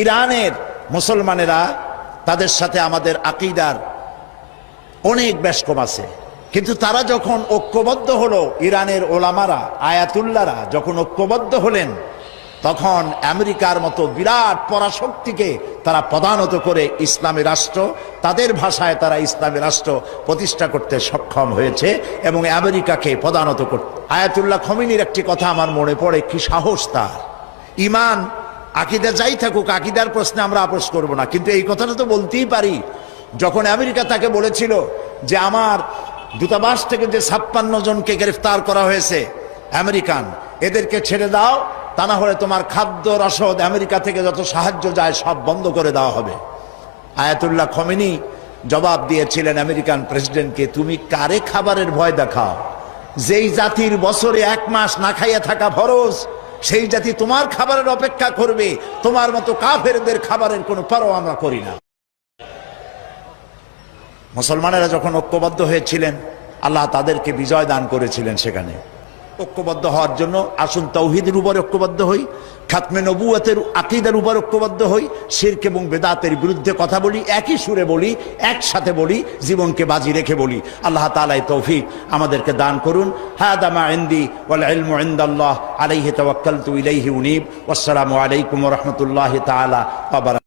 ইরানের মুসলমানেরা তাদের সাথে আমাদের আকীদার অনেক বেশকম আছে, কিন্তু তারা যখন ঐক্যবদ্ধ হলো, ইরানের ওলামারা আয়াতুল্লাহরা যখন ঐক্যবদ্ধ হলেন, তখন আমেরিকার মতো বিরাট পরাশক্তিকে তারা পদানত করে ইসলামী রাষ্ট্র, তাদের ভাষায় তারা ইসলামী রাষ্ট্র প্রতিষ্ঠা করতে সক্ষম হয়েছে এবং আমেরিকাকে পদানত করতে। আয়াতুল্লাহ খমিনীর একটি কথা আমার মনে পড়ে, কি সাহস তার! ইমান আকীদা যাই থাকুক, আকীদার প্রশ্নে আমরা আপোষ করব না, কিন্তু এই কথাটা তো বলতেই পারি। যখন আমেরিকা তাকে বলেছিল যে আমার দূতাবাস থেকে যে 56 জনকে গ্রেফতার করা হয়েছে আমেরিকান, এদেরকে ছেড়ে দাও, তা না হলে তোমার খাদ্য রসদ আমেরিকা থেকে যত সাহায্য যায় সব বন্ধ করে দেওয়া হবে। আয়াতুল্লাহ খমেনি জবাব দিয়েছিলেন আমেরিকান প্রেসিডেন্টকে, তুমি কারে খাবারের ভয় দেখাও? যেই জাতির বছরে 1 মাস না খাইয়া থাকা ফরজ, সেই জাতি তোমার খাবারের অপেক্ষা করবে। তোমার মতো কাফেরদের খাবারের কোনো পরোয়া আমরা করি না। মুসলমানেরা যখন ঐক্যবদ্ধ হয়েছিলেন, আল্লাহ তাদেরকে বিজয় দান করেছিলেন। সেখানে ঐক্যবদ্ধ হওয়ার জন্য আসুন তাওহীদের উপর ঐক্যবদ্ধ হই, খাতমে নবুয়তের আকীদার উপর ঐক্যবদ্ধ হই, শিরক এবং বেদাতের বিরুদ্ধে কথা বলি, একই সুরে বলি, একসাথে বলি, জীবনকে বাজি রেখে বলি। আল্লাহ তাআলা এই তৌফিক আমাদেরকে দান করুন। হাদা মা ইনদি ওয়াল ইলমু ইনদাল্লাহ আলাইহি তাওয়াক্কালতু ইলাইহি উনীব। ওয়াসসালামু আলাইকুম ওয়া রাহমাতুল্লাহি তাআলা ওয়া বারাকাতুহু।